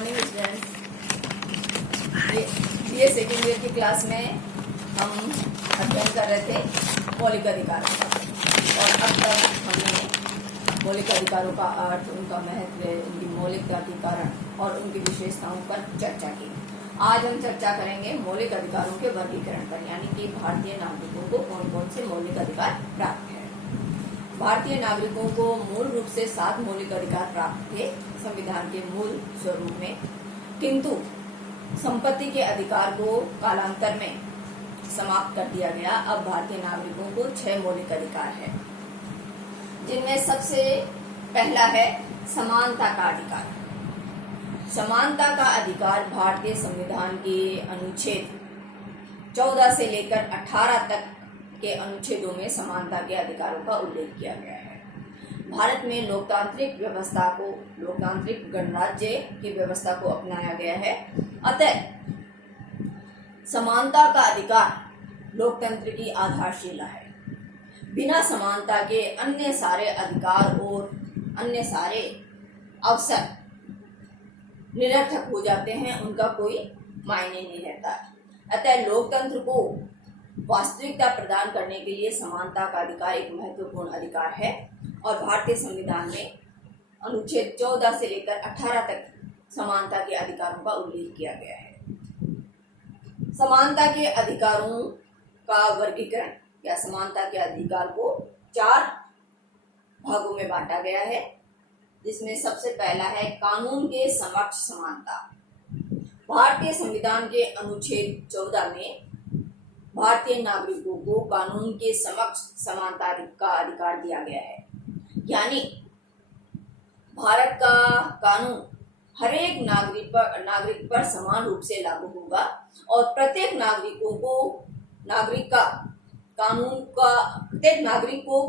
Morning students. ये second year की class में हम अध्ययन कर रहे थे मौलिक अधिकार का, और अब तक हमने मौलिक अधिकारों का अर्थ, उनका महत्व, उनकी मौलिकता के कारण और उनकी विशेषताओं पर चर्चा की। आज हम चर्चा करेंगे मौलिक अधिकारों के वर्गीकरण पर, यानी कि भारतीय नागरिकों को कौन कौन से मौलिक अधिकार प्राप्त है। भारतीय नागरिकों को मूल रूप से 7 मौलिक अधिकार प्राप्त थे संविधान के मूल स्वरूप में, किंतु संपत्ति के अधिकार को कालांतर में समाप्त कर दिया गया। अब भारतीय नागरिकों को 6 मौलिक अधिकार है, जिनमें सबसे पहला है समानता का अधिकार। समानता का अधिकार भारतीय संविधान के अनुच्छेद 14 से लेकर 18 तक के अनुच्छेदों में समानता के अधिकारों का उल्लेख किया गया है। भारत में लोकतांत्रिक व्यवस्था को, लोकतांत्रिक गणराज्य की व्यवस्था को अपनाया गया है। अतः समानता का अधिकार लोकतंत्र की आधारशिला है। बिना समानता के अन्य सारे अधिकार और अन्य सारे अवसर निरर्थक हो जाते हैं, उनका कोई मायने नहीं रहता। अतः लोकतंत्र को वास्तविकता प्रदान करने के लिए समानता का अधिकार एक महत्वपूर्ण अधिकार है, और भारतीय संविधान में अनुच्छेद 14 से लेकर 18 तक समानता के अधिकारों का उल्लेख किया गया है। समानता के अधिकारों का वर्गीकरण या समानता के अधिकार को 4 भागों में बांटा गया है, जिसमें सबसे पहला है कानून के समक्ष समानता। भारतीय संविधान के अनुच्छेद 14 में भारतीय नागरिकों को कानून के समक्ष समानता का अधिकार दिया गया है, यानी भारत का कानून हर एक नागरिक पर समान रूप से लागू होगा, और प्रत्येक नागरिक को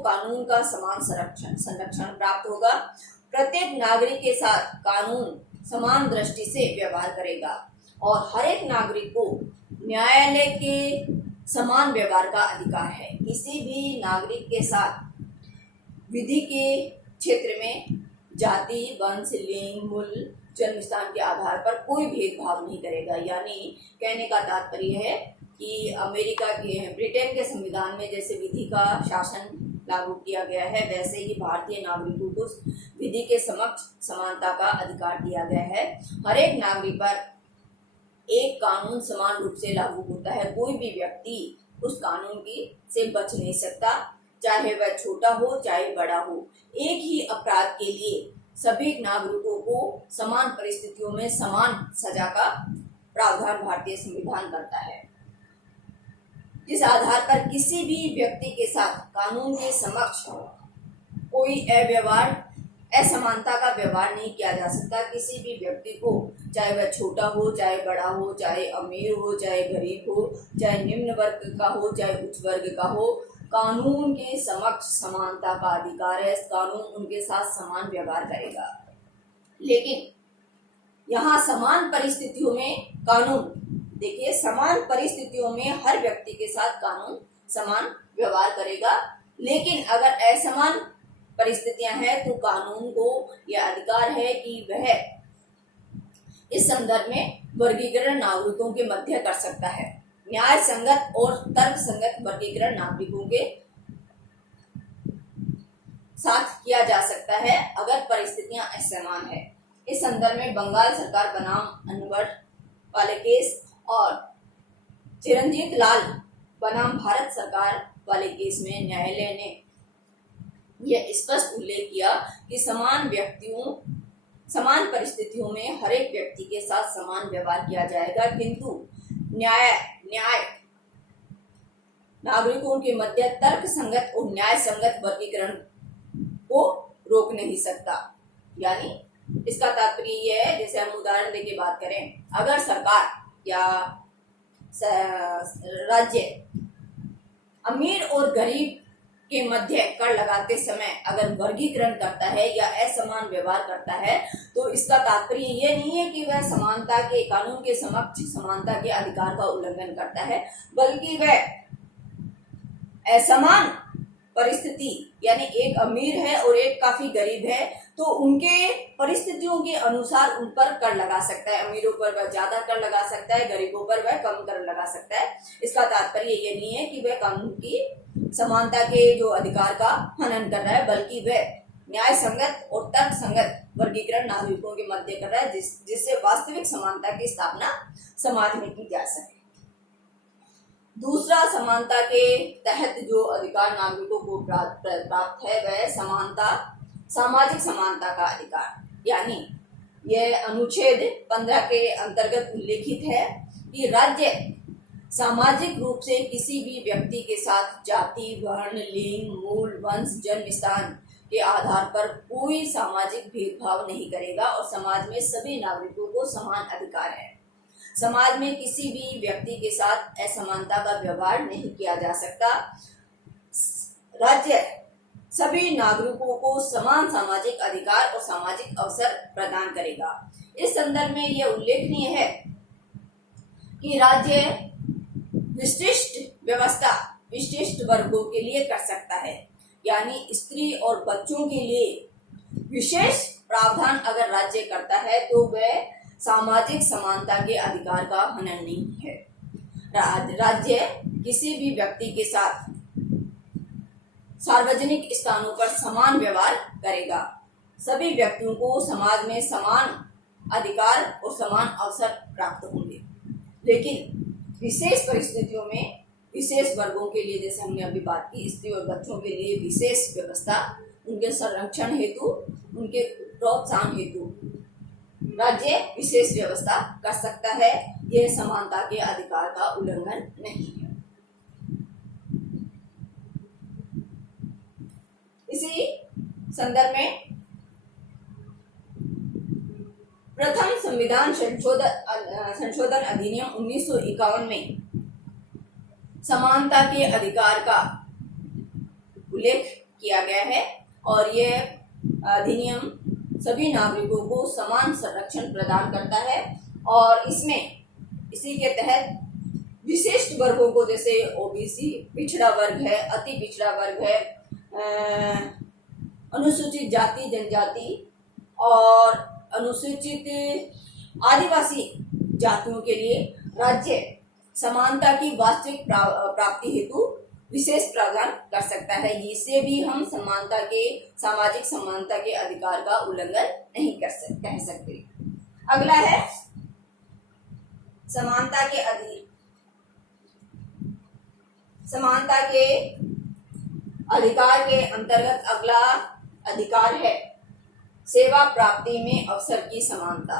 कानून का समान संरक्षण प्राप्त होगा। प्रत्येक नागरिक के साथ कानून समान दृष्टि से व्यवहार करेगा, और हर एक नागरिक को न्यायालय के समान व्यवहार का अधिकार है। किसी भी नागरिक के साथ विधि के क्षेत्र में जाति, वंश, लिंग, मूल, जन्म स्थान के आधार पर कोई भेदभाव नहीं करेगा। यानी कहने का तात्पर्य है कि ब्रिटेन के संविधान में जैसे विधि का शासन लागू किया गया है, वैसे ही भारतीय नागरिकों को विधि के समक्ष समानता का अधिकार दिया गया है। हर एक नागरिक पर एक कानून समान रूप से लागू होता है। कोई भी व्यक्ति उस कानून से बच नहीं सकता, चाहे वह छोटा हो चाहे बड़ा हो। एक ही अपराध के लिए सभी नागरिकों को समान परिस्थितियों में समान सजा का प्रावधान भारतीय संविधान करता है। इस आधार पर किसी भी व्यक्ति के साथ कानून के समक्ष कोई असमानता का व्यवहार नहीं किया जा सकता। किसी भी व्यक्ति को, चाहे वह छोटा हो चाहे बड़ा हो, चाहे अमीर हो चाहे गरीब हो, चाहे निम्न वर्ग का हो चाहे उच्च वर्ग का हो, कानून के समक्ष समानता का अधिकार है। कानून उनके साथ समान व्यवहार करेगा। लेकिन यहाँ समान परिस्थितियों में हर व्यक्ति के साथ कानून समान व्यवहार करेगा। लेकिन अगर असमान परिस्थितियां हैं तो कानून को यह अधिकार है कि वह इस संदर्भ में वर्गीकरण नागरिकों के मध्य कर सकता है। न्याय संगत और तर्क संगत वर्गीकरण नागरिकों के साथ किया जा सकता है अगर परिस्थितियां असमान है। इस संदर्भ में बंगाल सरकार बनाम अनवर वाले केस और चिरंजीत लाल बनाम भारत सरकार वाले केस में न्यायालय ने यह स्पष्ट उल्लेख किया कि समान परिस्थितियों में हर एक व्यक्ति के साथ समान व्यवहार किया जाएगा, किंतु न्याय नागरिकों के मध्य तर्क संगत और न्याय संगत वर्गीकरण को रोक नहीं सकता। यानी इसका तात्पर्य यह है, जैसे हम उदाहरण देके बात करें, अगर सरकार या राज्य अमीर और गरीब के मध्य कर लगाते समय अगर वर्गीकरण करता है या असमान व्यवहार करता है, तो इसका तात्पर्य ये नहीं है कि वह कानून के समक्ष समानता के अधिकार का उल्लंघन करता है, बल्कि वह असमान परिस्थिति, यानी एक अमीर है और एक काफी गरीब है, तो तो उनके परिस्थितियों के अनुसार उन पर कर लगा सकता है। अमीरों पर वह ज्यादा कर लगा सकता है, गरीबों पर वह कम कर लगा सकता है। इसका तात्पर्य ये नहीं है कि वह कानून की समानता के जो अधिकार का हनन कर रहा है, बल्कि वह न्याय संगत और तर्क संगत वर्गीकरण नागरिकों के मध्य कर रहा है, जिससे वास्तविक समानता की स्थापना समाज में की जा सके। दूसरा, समानता के तहत जो अधिकार नागरिकों को प्राप्त है वह सामाजिक समानता का अधिकार, यानी यह अनुच्छेद 15 के अंतर्गत उल्लेखित है कि राज्य सामाजिक रूप से किसी भी व्यक्ति के साथ जाति, वर्ण, लिंग, मूल, वंश, जन्म स्थान के आधार पर कोई सामाजिक भेदभाव नहीं करेगा और समाज में सभी नागरिकों को समान अधिकार है। समाज में किसी भी व्यक्ति के साथ असमानता का व्यवहार नहीं किया जा सकता। राज्य सभी नागरिकों को समान सामाजिक अधिकार और सामाजिक अवसर प्रदान करेगा। इस संदर्भ में यह उल्लेखनीय है कि राज्य विशिष्ट व्यवस्था विशिष्ट वर्गों के लिए कर सकता है, यानी स्त्री और बच्चों के लिए विशेष प्रावधान अगर राज्य करता है तो वह सामाजिक समानता के अधिकार का हनन नहीं है। राज्य किसी भी व्यक्ति के साथ सार्वजनिक स्थानों पर समान व्यवहार करेगा। सभी व्यक्तियों को समाज में समान अधिकार और समान अवसर प्राप्त होंगे, लेकिन विशेष परिस्थितियों में विशेष वर्गों के लिए, जैसे हमने अभी बात की, स्त्री और बच्चों के लिए विशेष व्यवस्था, उनके संरक्षण हेतु, उनके प्रोत्साहन हेतु राज्य विशेष व्यवस्था कर सकता है। यह समानता के अधिकार का उल्लंघन नहीं है। इसी संदर्भ में प्रथम संविधान संशोधन अधिनियम 1951 में समानता के अधिकार का उल्लेख किया गया है और यह अधिनियम सभी नागरिकों को समान संरक्षण प्रदान करता है और इसी के तहत विशिष्ट वर्गों को, जैसे ओबीसी, पिछड़ा वर्ग है, अति पिछड़ा वर्ग है, अनुसूचित जाति जनजाति और अनुसूचित आदिवासी जातियों के लिए राज्य समानता की वास्तविक प्राप्ति हेतु विशेष प्रावधान कर सकता है। इससे भी हम सामाजिक समानता के अधिकार का उल्लंघन नहीं कह सकते। अगला है समानता के अधिकार के अंतर्गत अगला अधिकार है सेवा प्राप्ति में अवसर की समानता।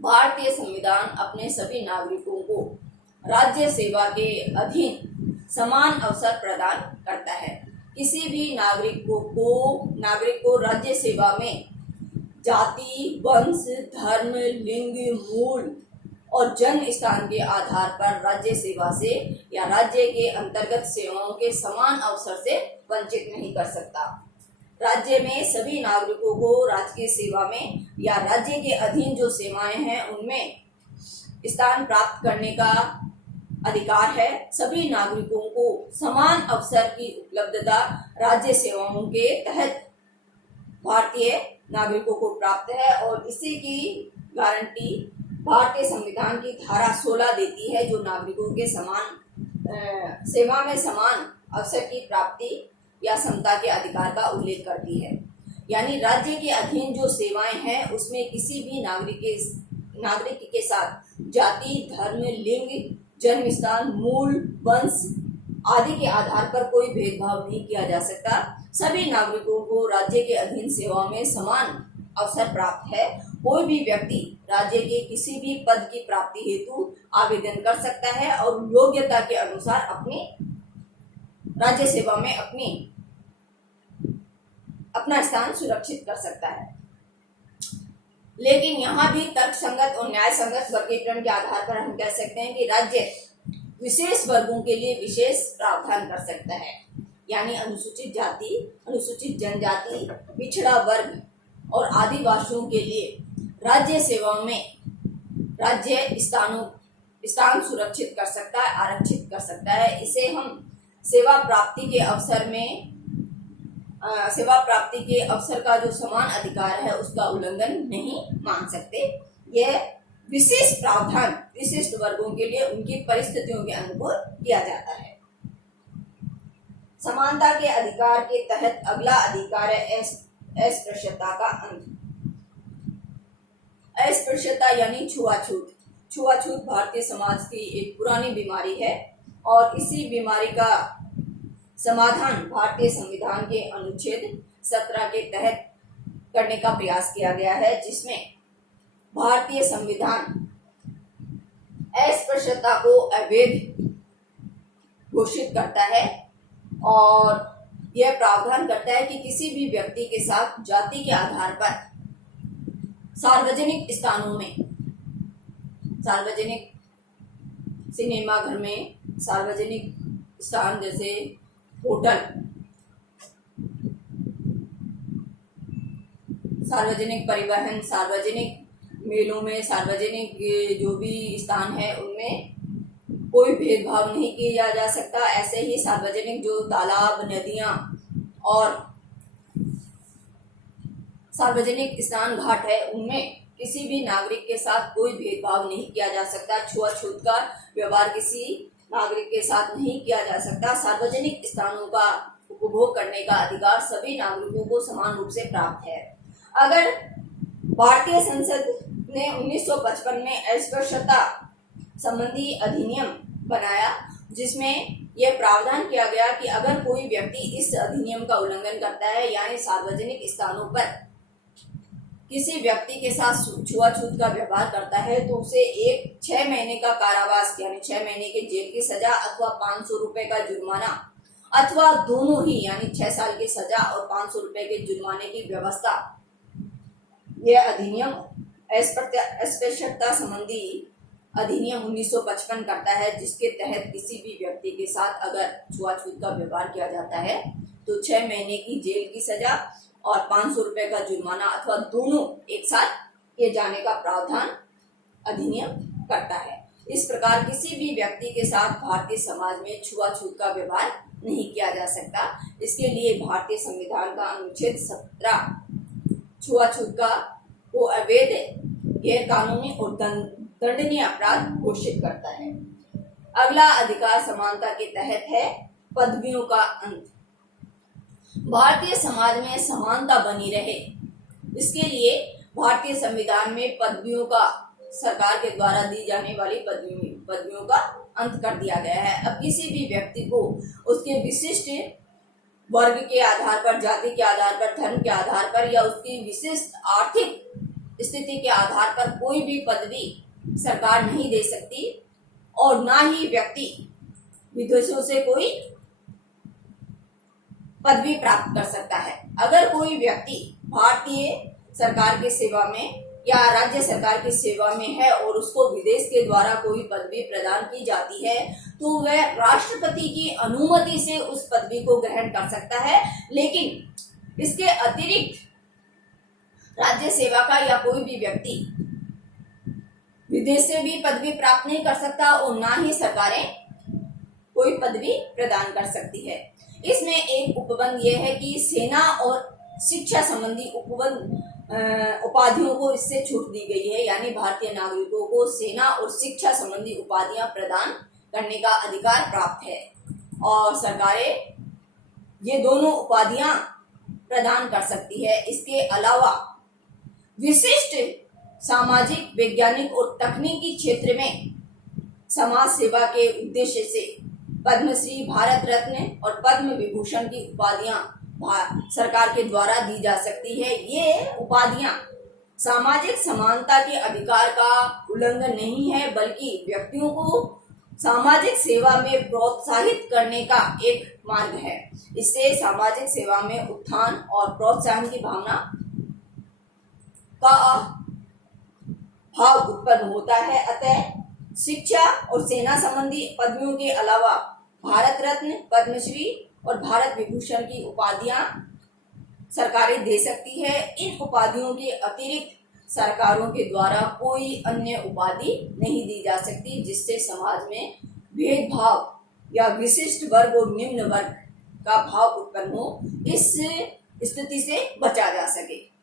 भारतीय संविधान अपने सभी नागरिकों को राज्य सेवा के अधीन समान अवसर प्रदान करता है। किसी भी नागरिक को राज्य सेवा में जाति, वंश, धर्म, लिंग, मूल और जन्म स्थान के आधार पर राज्य सेवा से या राज्य के अंतर्गत सेवाओं के समान अवसर से वंचित नहीं कर सकता। राज्य में सभी नागरिकों को राजकीय सेवा में या राज्य के अधीन जो सेवाएं हैं उनमें स्थान प्राप्त करने का अधिकार है। सभी नागरिकों को समान अवसर की उपलब्धता राज्य सेवाओं के तहत भारतीय नागरिकों को प्राप्त है और इसी की गारंटी भारतीय संविधान की धारा 16 देती है, जो नागरिकों के सेवा में समान अवसर की प्राप्ति या समता के अधिकार का उल्लेख करती है। यानी राज्य के अधीन जो सेवाएं हैं उसमें किसी भी नागरिक के साथ जाति, धर्म, लिंग, जन्म स्थान, मूल, वंश आदि के आधार पर कोई भेदभाव नहीं किया जा सकता। सभी नागरिकों को राज्य के अधीन सेवाओं में समान अवसर प्राप्त है। कोई भी व्यक्ति राज्य के किसी भी पद की प्राप्ति हेतु आवेदन कर सकता है और योग्यता के अनुसार अपनी राज्य सेवा में अपना स्थान सुरक्षित कर सकता है। लेकिन यहाँ भी तर्कसंगत और न्याय संगत वर्गीकरण के आधार पर हम कह सकते हैं कि राज्य विशेष वर्गों के लिए विशेष प्रावधान कर सकता है। यानी अनुसूचित जाति, अनुसूचित जनजाति, पिछड़ा वर्ग और आदिवासियों के लिए राज्य सेवाओं में राज्य स्थान सुरक्षित कर सकता है, आरक्षित कर सकता है। इसे हम सेवा प्राप्ति के अवसर में सेवा प्राप्ति के अवसर का जो समान अधिकार है उसका उल्लंघन नहीं मान सकते। यह विशेष प्रावधान विशिष्ट वर्गों के लिए उनकी परिस्थितियों के अनुकूल किया जाता है। समानता के अधिकार के तहत अगला अधिकार है अस्पृश्यता का अंत। अस्पृश्यता यानी छुआछूत। छुआछूत भारतीय समाज की एक पुरानी बीमारी है और इसी बीमारी का समाधान भारतीय संविधान के अनुच्छेद 17 के तहत करने का प्रयास किया गया है, जिसमें भारतीय संविधान अस्पृश्यता को अवैध घोषित करता है और यह प्रावधान करता है कि किसी भी व्यक्ति के साथ जाति के आधार पर सार्वजनिक स्थानों में, सार्वजनिक सिनेमा घर में, सार्वजनिक स्थान जैसे होटल, सार्वजनिक परिवहन, सार्वजनिक मेलों में, सार्वजनिक जो भी स्थान है उनमें कोई भेदभाव नहीं किया जा सकता। ऐसे ही सार्वजनिक जो तालाब, नदियां और सार्वजनिक स्थान घाट है उनमें किसी भी नागरिक के साथ कोई भेदभाव नहीं किया जा सकता। छुआछूत का व्यवहार किसी नागरिक के साथ नहीं किया जा सकता। सार्वजनिक स्थानों का उपभोग करने का अधिकार सभी नागरिकों को समान रूप से प्राप्त है। अगर भारतीय संसद ने 1955 में अस्पृश्यता संबंधी अधिनियम बनाया, जिसमें यह प्रावधान किया गया कि अगर कोई व्यक्ति इस अधिनियम का उल्लंघन करता है यानी सार्वजनिक स्थानों पर किसी व्यक्ति के साथ छुआछूत का व्यवहार करता है तो उसे 6 महीने का कारावास यानी 6 महीने की जेल की सजा अथवा 500 रुपए का जुर्माना अथवा दोनों ही यानी 6 साल की सजा और 500 रुपए के जुर्माने की व्यवस्था यह अधिनियम अस्पृश्यता संबंधी अधिनियम 1955 करता है, जिसके तहत किसी भी व्यक्ति के साथ अगर छुआछूत का व्यवहार किया जाता है तो 6 महीने की जेल की सजा और 500 रुपए का जुर्माना अथवा दोनों एक साथ किए जाने का प्रावधान अधिनियम करता है। इस प्रकार किसी भी व्यक्ति के साथ भारतीय समाज में छुआछूत का व्यवहार नहीं किया जा सकता। इसके लिए भारतीय संविधान का अनुच्छेद 17 छुआछूत का को अवैध, गैर कानूनी और दंडनीय अपराध घोषित करता है। अगला अधिकार समानता के तहत है पदवियों का अंत। भारतीय समाज में समानता बनी रहे, इसके लिए भारतीय संविधान में पदवियों का, सरकार के द्वारा दी जाने वाली पदवियों का अंत कर दिया गया है। अब किसी भी व्यक्ति को उसके विशिष्ट वर्ग के आधार पर, जाति के आधार पर, धर्म के आधार पर या उसकी विशिष्ट आर्थिक स्थिति के आधार पर कोई भी पदवी सरकार नहीं दे सकती और ना ही व्यक्ति विदेशों से कोई पदवी प्राप्त कर सकता है। अगर कोई व्यक्ति भारतीय सरकार की सेवा में या राज्य सरकार की सेवा में है और उसको विदेश के द्वारा कोई पदवी प्रदान की जाती है तो वह राष्ट्रपति की अनुमति से उस पदवी को ग्रहण कर सकता है, लेकिन इसके अतिरिक्त राज्य सेवा का या कोई भी व्यक्ति विदेश से भी पदवी प्राप्त नहीं कर सकता और ना ही सरकारें कोई पदवी प्रदान कर सकती है। इसमें एक उपबंध यह है कि सेना और शिक्षा संबंधी उपाधियों को इससे छूट दी गई है, यानी भारतीय नागरिकों को सेना और शिक्षा संबंधी उपाधियां प्रदान करने का अधिकार प्राप्त है और सरकारें ये दोनों उपाधियां प्रदान कर सकती है। इसके अलावा विशिष्ट सामाजिक, वैज्ञानिक और तकनीकी क्षेत्र में समाज सेवा के उद्देश्य से पद्मश्री, भारत रत्न और पद्म विभूषण की उपाधियां सरकार के द्वारा दी जा सकती है। ये उपाधियां सामाजिक समानता के अधिकार का उल्लंघन नहीं है, बल्कि व्यक्तियों को सामाजिक सेवा में प्रोत्साहित करने का एक मार्ग है। इससे सामाजिक सेवा में उत्थान और प्रोत्साहन की भावना का भाव उत्पन्न होता है। अतः शिक्षा और सेना संबंधी पदवियों के अलावा भारत रत्न, पद्मश्री और भारत विभूषण की उपाधियां सरकारें दे सकती है। इन उपाधियों के अतिरिक्त सरकारों के द्वारा कोई अन्य उपाधि नहीं दी जा सकती, जिससे समाज में भेदभाव या विशिष्ट वर्ग और निम्न वर्ग का भाव उत्पन्न हो, इस स्थिति से बचा जा सके।